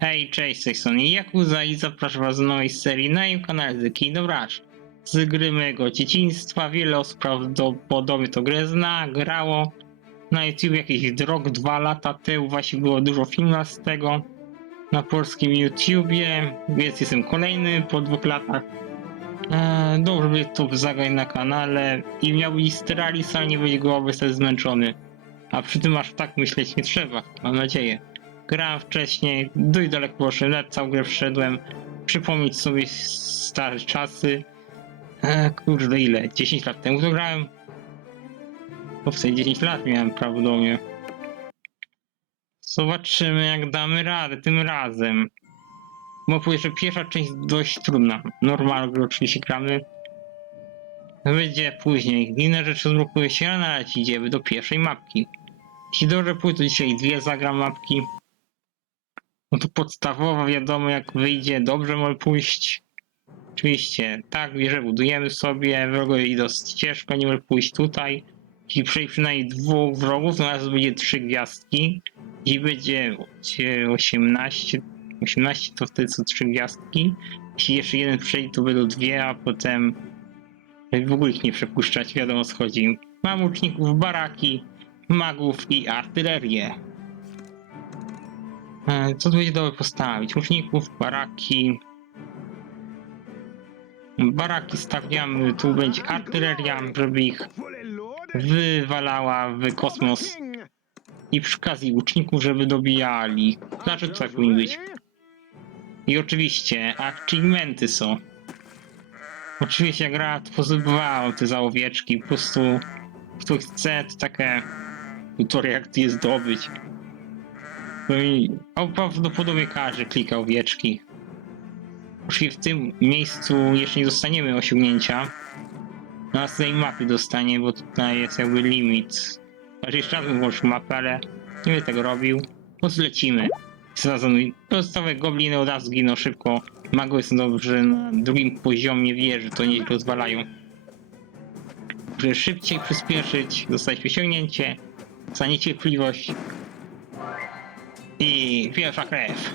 Hej, cześć, z tej strony Jakuza i zapraszam was do nowej serii na moim kanale The Kingdom Rush. Z gry mojego dzieciństwa wiele osób prawdopodobnie to grę zna, grało. Na YouTube jakieś rok, dwa lata temu właśnie było dużo filmów z tego. Na polskim YouTubie, więc jestem kolejny po dwóch latach. Eee, dobrze będzie to zagrać na kanale i miał być Stellaris, ale nie będzie głowy wtedy zmęczony. A przy tym aż tak myśleć nie trzeba, mam nadzieję grałem wcześniej, dość daleko poszedłem, nawet całą grę wszedłem, przypomnieć sobie stare czasy. E, kurde ile, 10 lat temu to grałem? Bo w tej 10 lat miałem prawdopodobnie. Zobaczymy jak damy radę tym razem. Bo powiedzieć, że pierwsza część dość trudna. Normalnie oczywiście gramy. Będzie później. Inne rzeczy zblokują się, ale na razie idziemy do pierwszej mapki. Jeśli dobrze pójdę, dzisiaj dwie zagram mapki. No to podstawowa, wiadomo jak wyjdzie, dobrze może pójść. Oczywiście, tak, że budujemy sobie, wrogowie idą ścieżką, nie może pójść tutaj. Jeśli przejść przynajmniej dwóch wrogów, to nas będzie trzy gwiazdki. Jeśli będzie 18, 18 to wtedy są trzy gwiazdki. Jeśli jeszcze jeden przejdzie, to będą dwie, a potem w ogóle ich nie przepuszczać, wiadomo o co chodzi. Mam baraki, magów i artylerię. E, Co tu będzie dobre postawić? Łuczników, baraki. Baraki stawiamy, tu będzie artyleria, żeby ich wywalała w kosmos. I przy okazji łuczników, żeby dobijali. Znaczy tak powinno być. I oczywiście achievementy są. Oczywiście gra pozbywała te za owieczki, po prostu kto chce, to takie tutorial jak to je zdobyć. No i o, prawdopodobnie każdy klika owieczki. Jeśli w tym miejscu jeszcze nie dostaniemy osiągnięcia, na następnej mapie dostanie, bo tutaj jest jakby limit. Znaczy jeszcze raz bym włączył mapę, ale nie będę tego robił. Po prostu lecimy. Zazanuj. Pozostałe gobliny od razu zginą szybko. Mago są dobrze na drugim poziomie wieży, to nie rozwalają. Żeby szybciej przyspieszyć, dostać osiągnięcie, za niecierpliwość, i pierwsza krew.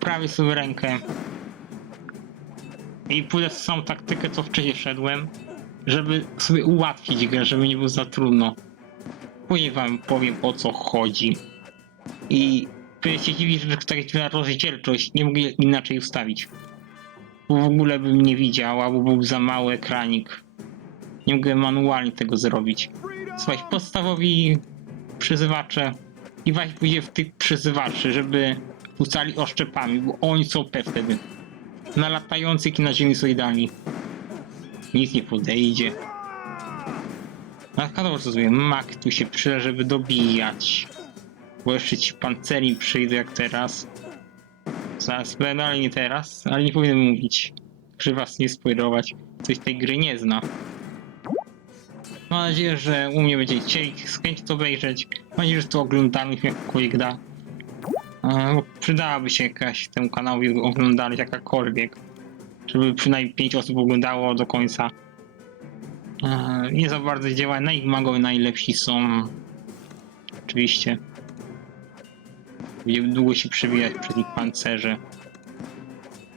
Prawie sobie rękę. I pójdę tą taktykę, co wcześniej szedłem, żeby sobie ułatwić grę, żeby nie było za trudno. Później wam powiem o co chodzi. I będziecie dziwić, że tak jak rozdzielczość nie mogę inaczej ustawić. Bo w ogóle bym nie widział, albo był za mały ekranik. Nie mogę manualnie tego zrobić. Słuchaj, podstawowi przyzywacze i właśnie pójdzie w tych przyzywaczy, żeby rzucali oszczepami, bo oni są P wtedy. Na latających i na ziemi są idealni. Nic nie podejdzie. Na przykład co sobie mak tu się przyda, żeby dobijać. Bo jeszcze ci panceri przyjdą jak teraz. Zaraz będę, ale nie teraz, ale nie powinien mówić. Żeby was nie spoilować. Ktoś tej gry nie zna. Mam nadzieję, że u mnie będziecie chcieli z chęcią to obejrzeć. Nadzieję, że to oglądalność jakkolwiek da. E, przydałaby się jakaś temu kanałowi oglądalność jakakolwiek. Żeby przynajmniej 5 osób oglądało do końca. E, nie za bardzo działa. Na ich magowie najlepsi są. Oczywiście. Będzie długo się przebijać przez ich pancerze.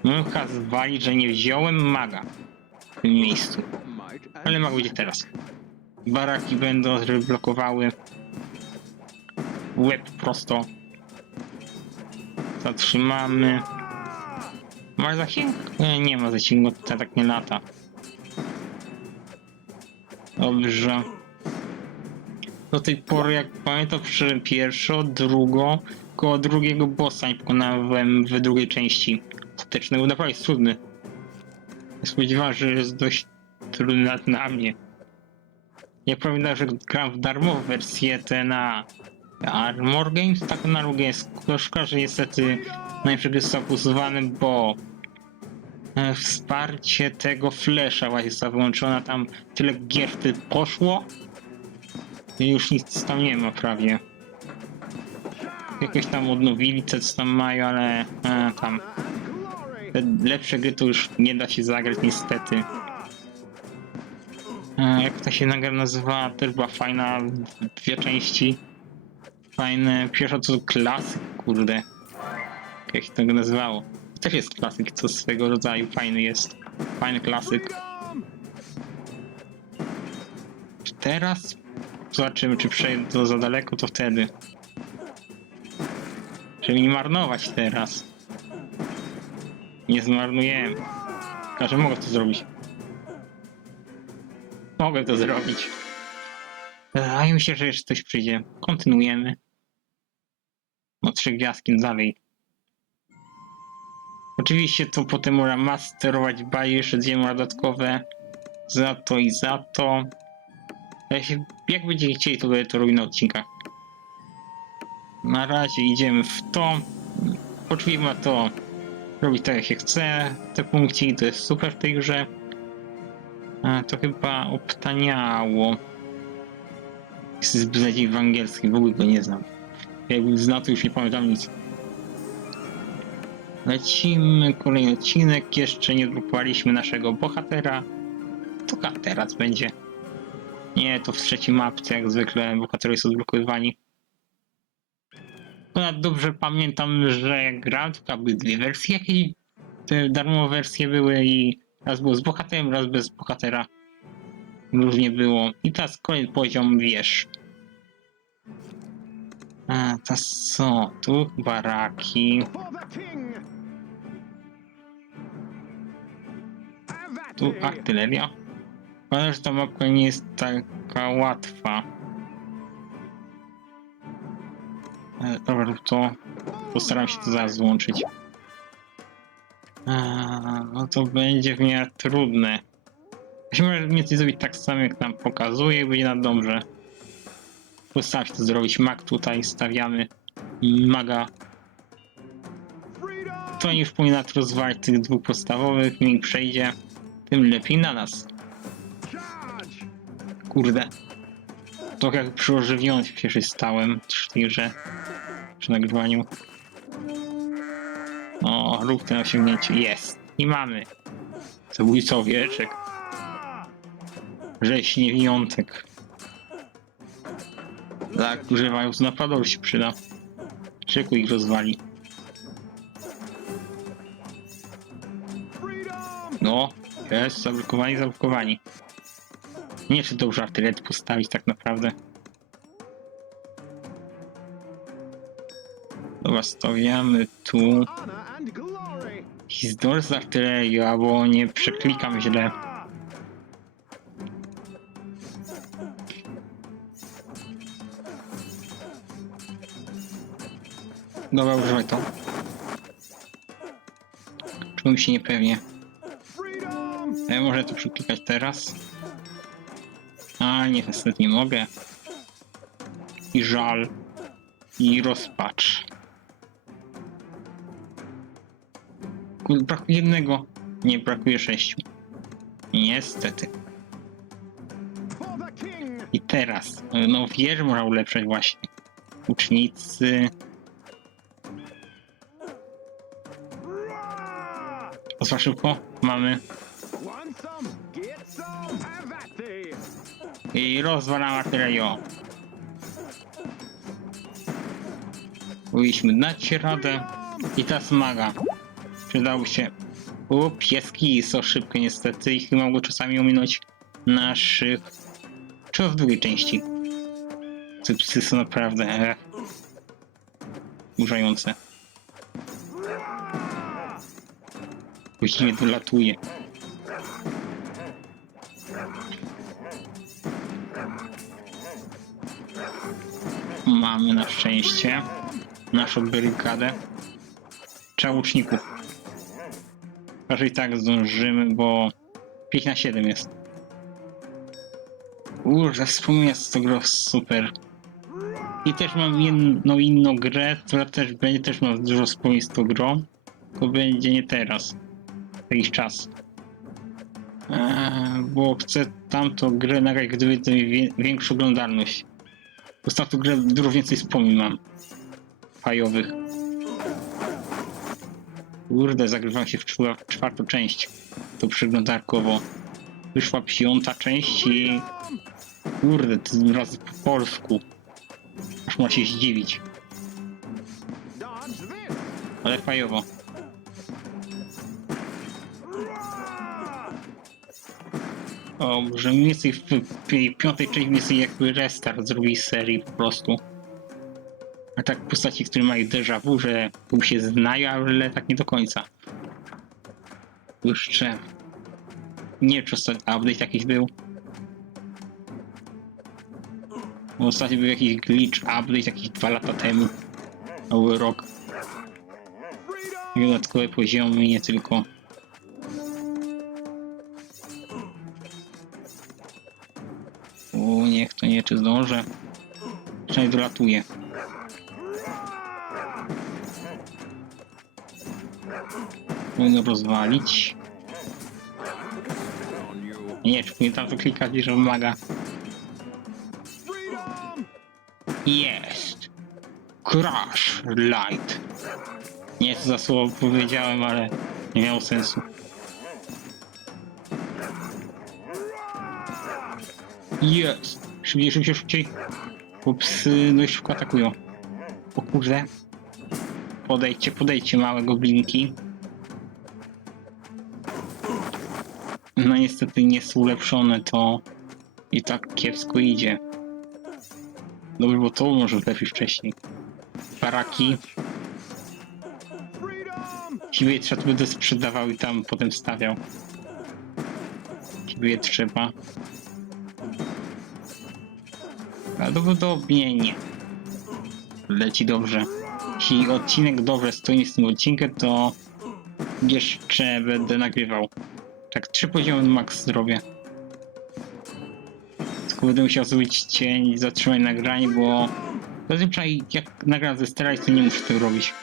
Mucha zwali, że nie wziąłem maga w tym miejscu. Ale mag będzie teraz. Baraki będą blokowały. Łeb prosto. Zatrzymamy. Ma zasięg? Nie, nie ma zasięgu, to tak nie lata. Dobrze. Do tej pory, jak pamiętam, przy pierwszą, drugą, koło drugiego bossa nie pokonałem w drugiej części. Ostateczny był naprawdę trudny. Spodziewałem się, że jest dość trudny na mnie. Ja pamiętam, że gram w darmową wersję te na Armor Games, tak na drugie jest. Szkoda, że niestety najpierw jest usuwany, bo e, wsparcie tego Flasha właśnie została wyłączona, tam tyle gier wtedy poszło już nic tam nie ma prawie. Jakoś tam odnowili co tam mają, ale e, tam te lepsze gry to już nie da się zagrać niestety. E, jak to się nagra nazywa, też była fajna, dwie części. Fajne, pierwsza to klasyk, kurde. jak się to nazywało. Też jest klasyk, co swego rodzaju fajny jest. Fajny klasyk. Teraz zobaczymy, czy przejdę za daleko, to wtedy. Żeby nie marnować teraz. Nie zmarnujemy. Każę, mogę to zrobić. Mogę to zrobić. A ja że jeszcze coś przyjdzie. Kontynuujemy. No trzy gwiazdki dalej. Oczywiście to potem można masterować baje, jeszcze dwie dodatkowe. Za to i za to. Jak, się, jak będziecie chcieli, to będę to robił na odcinkach. Na razie idziemy w to. Poczujmy na to robić tak jak się chce. Te punkty to jest super w tej grze. A, to chyba obtaniało. Jest beznadziej w angielskim, w ogóle go nie znam. Jakbym znał, to już nie pamiętam nic. Lecimy, kolejny odcinek. Jeszcze nie zblokowaliśmy naszego bohatera. To teraz będzie. Nie, to w trzeciej mapce, jak zwykle, bohaterowie są zblokowywani. Ponad dobrze pamiętam, że jak grałem, to były dwie wersje, jakieś te darmowe wersje były i raz było z bohaterem, raz bez bohatera. Różnie było. I teraz kolejny poziom, wiesz. A, to co? Tu baraki. Tu artyleria. Ale że ta mapka nie jest taka łatwa. E, Dobra, to postaram się to zaraz złączyć. A, no to będzie w miarę trudne. Musimy mniej więcej zrobić tak samo jak nam pokazuje i będzie na dobrze. Postaram się to zrobić. Mag tutaj stawiamy. Maga. To już powinna to rozwalić tych dwóch podstawowych. Im przejdzie, tym lepiej na nas. Kurde. To jak przy ożywiony się stałem tej grze. Przy nagrywaniu. O, rób ten osiągnięcie. Jest. I mamy. Zabójcowieczek. Ah! Tak, używają to naprawdę się przyda. Szyku ich rozwali. No, jest, zablokowani, zablokowani. Nie czy to już artylerię postawić tak naprawdę. Dobra, stawiamy tu! Hizdor z artylerią, albo nie przeklikam źle. Dobra, używaj to. Czułem się niepewnie. Ja może to przeklikać teraz? A nie, niestety nie mogę. I żal. I rozpacz. Brakuje jednego. Nie, brakuje sześciu. Niestety. I teraz, no wieżę można ulepszać właśnie. Ucznicy. Pozwól szybko. Mamy. I rozwalam artylerią. Powinniśmy dać radę. I ta smaga. Przydałby się. O, pieski są szybkie niestety i chyba czasami ominąć naszych... Czy w drugiej części? Te psy są naprawdę... E, burzające. Właściwie dolatuje. Mamy na szczęście naszą barykadę. Trzeba łuczników. Raczej tak zdążymy, bo 5 na 7 jest. Kurczę, wspomnienia z tego super. I też mam jedną inną grę, która też będzie, też mam dużo wspomnień z tą grą. Tylko będzie nie teraz. Jakiś czas. Eee, bo chcę tamtą grę nagrać, mieć wie- większą oglądalność. Bo z tamtą grę dużo więcej wspomnień mam. Fajowych. Kurde, zagrywam się w czwa- w czwartą część. To przeglądarkowo. Wyszła piąta część i... Kurde, tym razem po polsku. Aż ma się zdziwić. Ale fajowo. O, że mniej więcej w, w tej piątej części mniej więcej jakby restart z serii po prostu. A tak postaci, które mają déjà vu, że pół się znają, ale tak nie do końca. Jeszcze... Nie wiem, czy ostatni update jakiś był. Ostatnio był jakiś glitch update jakieś dwa lata temu. Cały rok. Freedom! Dodatkowe poziomy, nie tylko. Niech to nie, czy zdążę. Przynajmniej dolatuje. Powinno rozwalić. Nie, czy powinien tam to klikać, że wymaga. Jest! Crash Light. Nie co za słowo powiedziałem, ale nie miało sensu. Jest! Szybciej, szybciej, szybciej. Bo psy dość szybko atakują. O kurde. Podejdźcie, podejdźcie, małe goblinki. No niestety nie są ulepszone, to i tak kiepsko idzie. Dobrze, bo to może lepiej wcześniej. Baraki, siebie trzeba będę sprzedawał i tam potem stawiał. Siebie trzeba. Prawdopodobnie nie. Leci dobrze. Jeśli odcinek dobrze stoi z tym odcinkiem, to jeszcze będę nagrywał. Tak, trzy poziomy max zrobię. Tylko będę musiał zrobić cień i zatrzymać nagranie, bo zazwyczaj jak nagram ze to nie muszę tego robić.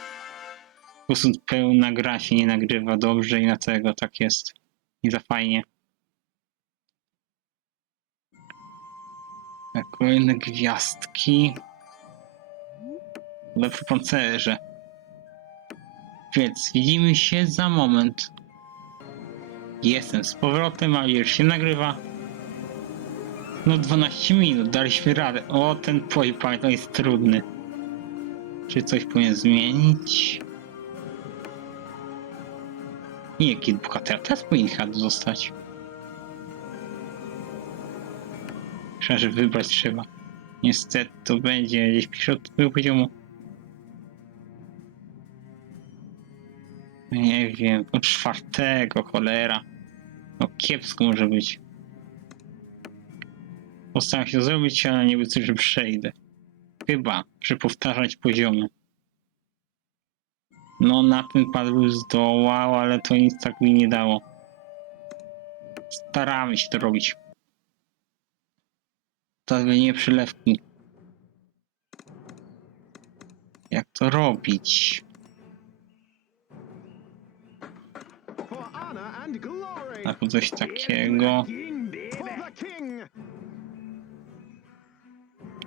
Po prostu pełna gra się nie nagrywa dobrze i dlatego tak jest. Nie za fajnie. Kolejne gwiazdki. Lepsze pancerze. Więc widzimy się za moment. Jestem z powrotem, ale już się nagrywa. No 12 minut, daliśmy radę. O, ten poziom pamiętam jest trudny. Czy coś powinien zmienić? Nie, kid bohatera. Teraz powinien chyba zostać. Że wybrać trzeba. Niestety to będzie gdzieś tego poziomu. Nie wiem, od czwartego, cholera. No kiepsko może być. Postaram się zrobić, ale nie wiem, że przejdę. Chyba, że powtarzać poziomy. No na ten padł zdołał, ale to nic tak mi nie dało. Staramy się to robić. To nie przylewki. Jak to robić? Albo coś takiego.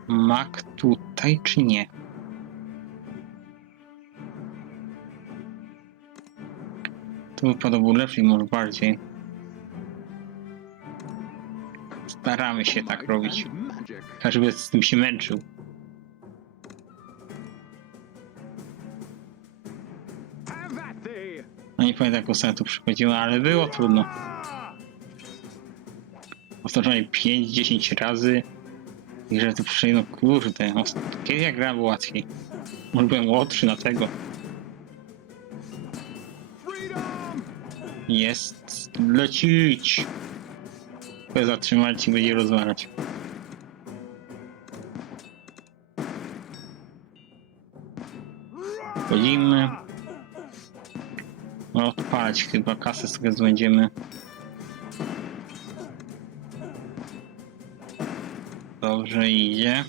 Mak tutaj czy nie? To wypada było lepiej, może bardziej. Staramy się tak robić. Każdy z tym się męczył. No nie pamiętam jak ostatnio to przychodziło, ale było trudno. Powtarzanie 5-10 razy. I że to przyszedł, no kurde, no, kiedy ja grałem łatwiej. Może byłem młodszy na tego. Freedom! Jest lecić. Tylko zatrzymać i będzie rozwalać. Wchodzimy. No odpalać chyba, kasę sobie zdobędziemy. Dobrze idzie.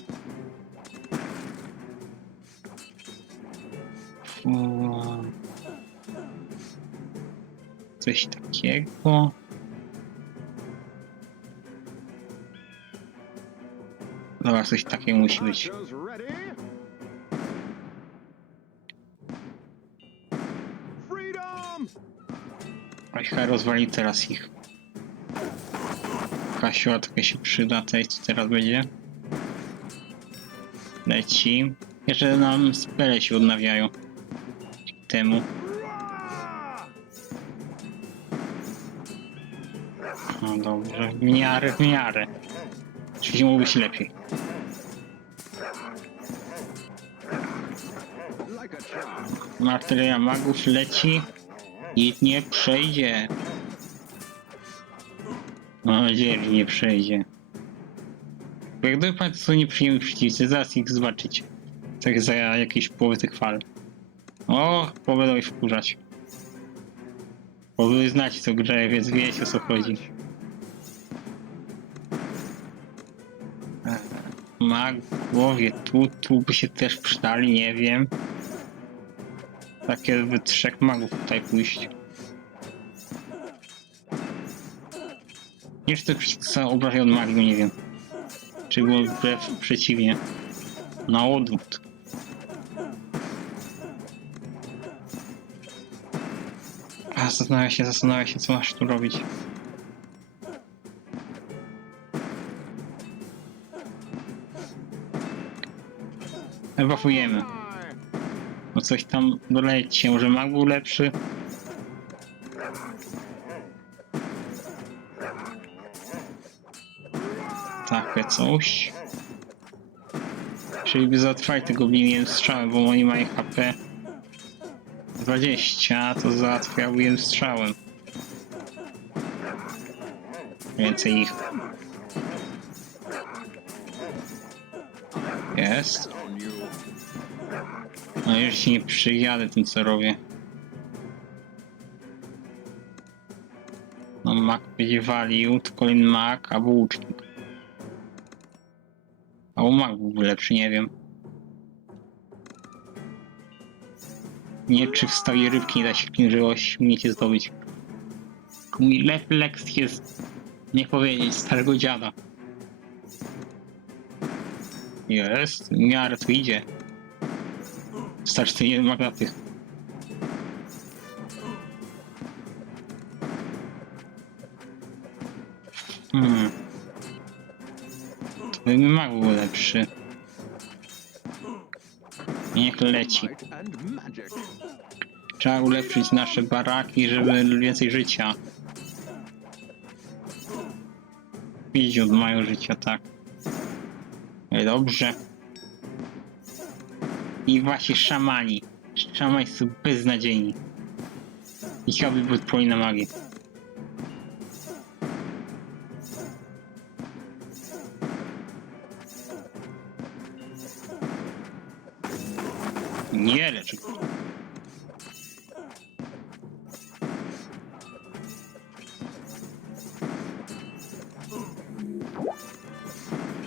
Coś takiego. Dobra, coś takiego musi być. Rozwali teraz ich. Kasiła trochę się przyda, tej co teraz będzie. Leci. Jeszcze nam spele się odnawiają. temu. No dobrze, w miarę, w miarę. Czyli mógł być lepiej. Artyleria magów leci i nie przejdzie. Nadzieję, że nie przejdzie. Jak gdyby państwo są nieprzyjemni przeciwcy, zaraz ich zobaczycie. Tak za jakieś połowy tych fal. O, będą ich wkurzać. Bo wy znacie co grę, więc wiecie o co chodzi. Magowie tu, tu by się też przydali, nie wiem. Takie by trzech magów tutaj pójść. Przeciwnicy są obrażeni od magii, nie wiem. Czy było wbrew przeciwnie. Na odwrót. A, zastanawia się, zastanawia się, co masz tu robić. Ewakuujemy. Coś tam dolecie, może mag był lepszy? Takie coś. Czyli by zatrwali tego bliniłem strzałem, bo oni mają HP 20, to załatwiałbym strzałem. Więcej ich. Jest. No już się nie przyjadę tym co robię. No mak będzie walił, kolejny mak albo łucznik. Albo mak byłby lepszy, nie wiem. Nie czy w stawie rybki nie da się klińżyłość umiecie zdobyć. Mój refleks jest, nie powiedzieć, starego dziada. Jest, w miarę tu idzie. Starczy ten jeden magnaty. Hmm. To by był lepszy. Niech leci. Trzeba ulepszyć nasze baraki, żeby więcej życia. 50 mają życia, tak. Dobrze. I właśnie szamani. Szamani są beznadziejni. I chciałby być odpowiedni na magię. Nie lecz.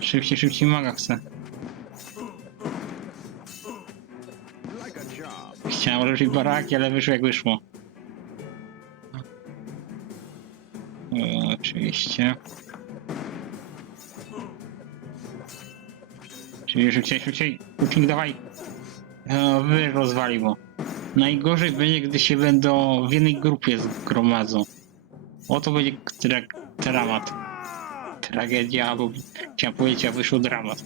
Szybciej, szybciej maga chcę. Ulepszyć baraki, ale wyszło jak wyszło. E, oczywiście. Czyli szybciej, szybciej. Ucznik dawaj. E, wy rozwaliło. Najgorzej będzie, gdy się będą w jednej grupie zgromadzą. Oto będzie tra dramat. Tragedia, albo chciałem powiedzieć, a wyszło dramat.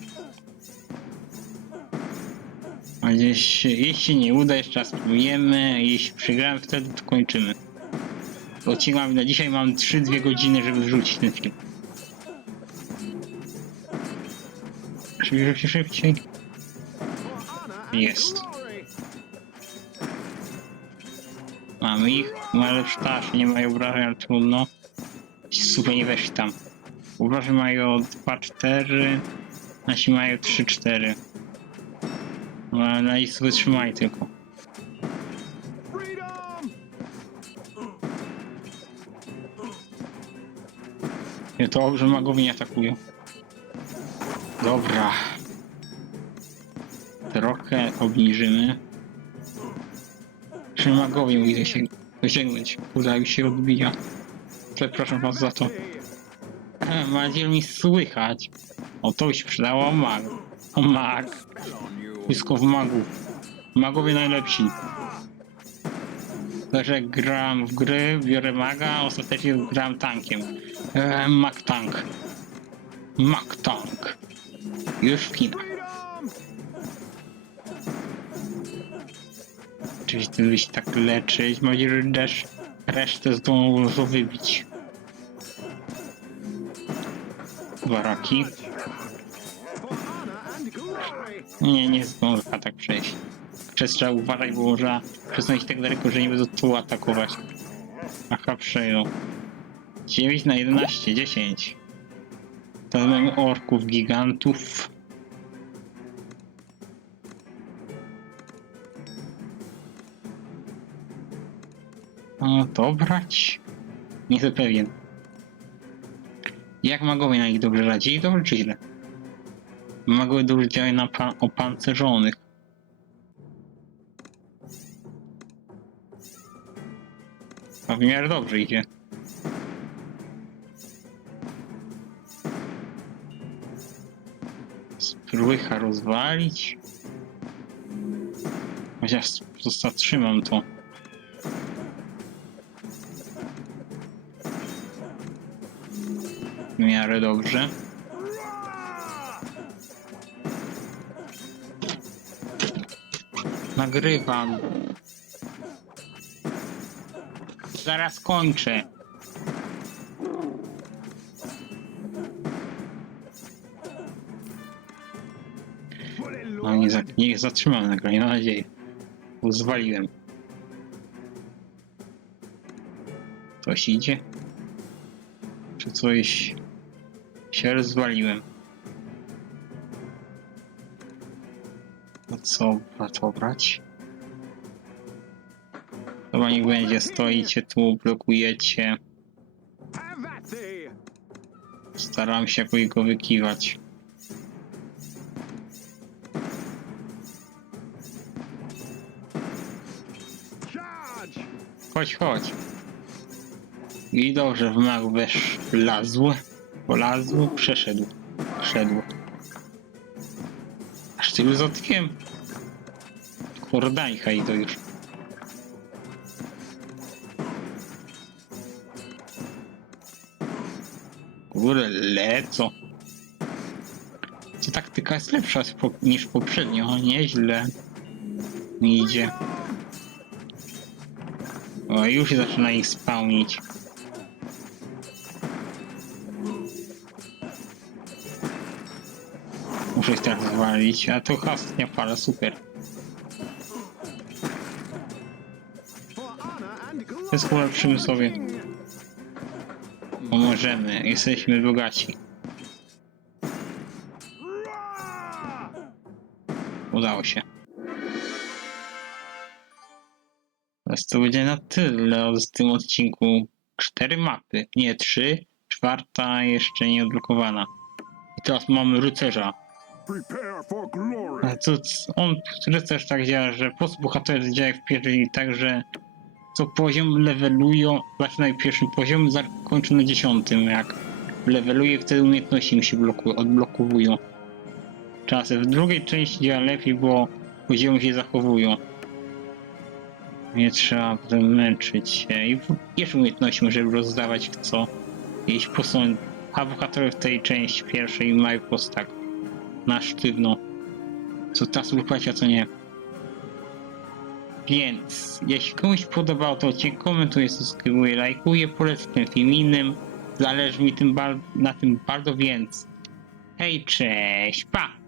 A gdzieś, jeśli nie uda, jeszcze raz spróbujemy. Jeśli przegrałem wtedy, to kończymy. Odcinek mam na dzisiaj, mam 3-2 godziny, żeby wrzucić ten film. Szybciej, szybciej, szybciej. Jest. Mamy ich, ale ptaszy nie mają obrażeń, ale trudno. Super nie weszli tam. Obrażeń mają 2-4, nasi mają 3-4. No, ale na ich wytrzymali tylko. Nie to dobrze magowie nie atakują. Dobra. Trochę obniżymy. Czy magowie mogli się dosięgnąć? Uda mi się odbija. Przepraszam was za to. Że mi słychać. O to by się przydało. Mag. O mag. Wszystko w magu. Magowie najlepsi. Także gram w gry, biorę maga, a ostatecznie gram tankiem. E, mag tank. Mag tank. Już w kinach. Oczywiście ten się tak leczyć. Mam nadzieję, że też resztę zdążą wybić. Baraki. Nie, nie zdążę tak przejść. Przez trzeba uważać, bo można przesunąć tak daleko, że nie będą tu atakować. Aha, przejdą. 9 na 11, 10. Teraz mamy orków, gigantów. No to brać. Nie jestem pewien. Jak magowie na nich dobrze radzi? Dobrze czy źle? Dobrze działają na pa- opancerzonych. A w miarę dobrze idzie. Spróbujcha rozwalić. Chociaż zatrzymam to. W miarę dobrze. Nagrywam. Zaraz kończę. No nie, za, nie zatrzymam nagrania, mam nadzieję. Bo zwaliłem. Coś idzie? Czy coś się rozwaliłem? Co, a co brać? Chyba niech będzie, stoicie tu, blokujecie. Staram się jakoś go wykiwać. Chodź, chodź. I dobrze, w mag wesz wlazł. Polazł, przeszedł. Szedł. Tylu zatkiem. Kordajcha i to już. Kurde, lecą. Co taktyka jest lepsza niż poprzednio, nieźle. Nie idzie. O, już się zaczyna ich spełnić. Ich teraz zwalić, a to hastnia fala, super. Wszystko ulepszymy sobie. Pomożemy, jesteśmy bogaci. Udało się. Teraz to będzie na tyle w tym odcinku. Cztery mapy, nie trzy. Czwarta jeszcze nie odblokowana. I teraz mamy rycerza. A co, on rycerz tak działa, że po prostu bohater działa w pierwszej tak, że co poziom levelują, zaczynają pierwszym poziomem, zakończą na dziesiątym, jak leveluje, wtedy umiejętności mu się bloku, odblokowują. Czasem w drugiej części działa lepiej, bo poziomy się zachowują. Nie trzeba potem męczyć się i jeszcze umiejętności może rozdawać w co iść po są, a bohaterowie w tej części pierwszej mają po prostu tak na sztywno co teraz wypłaci, a co nie. Więc jeśli komuś podobało to odcinek, komentuje, subskrybuje, lajkuje, polecę ten film innym. Zależy mi tym na tym bardzo, więc hej, cześć, pa!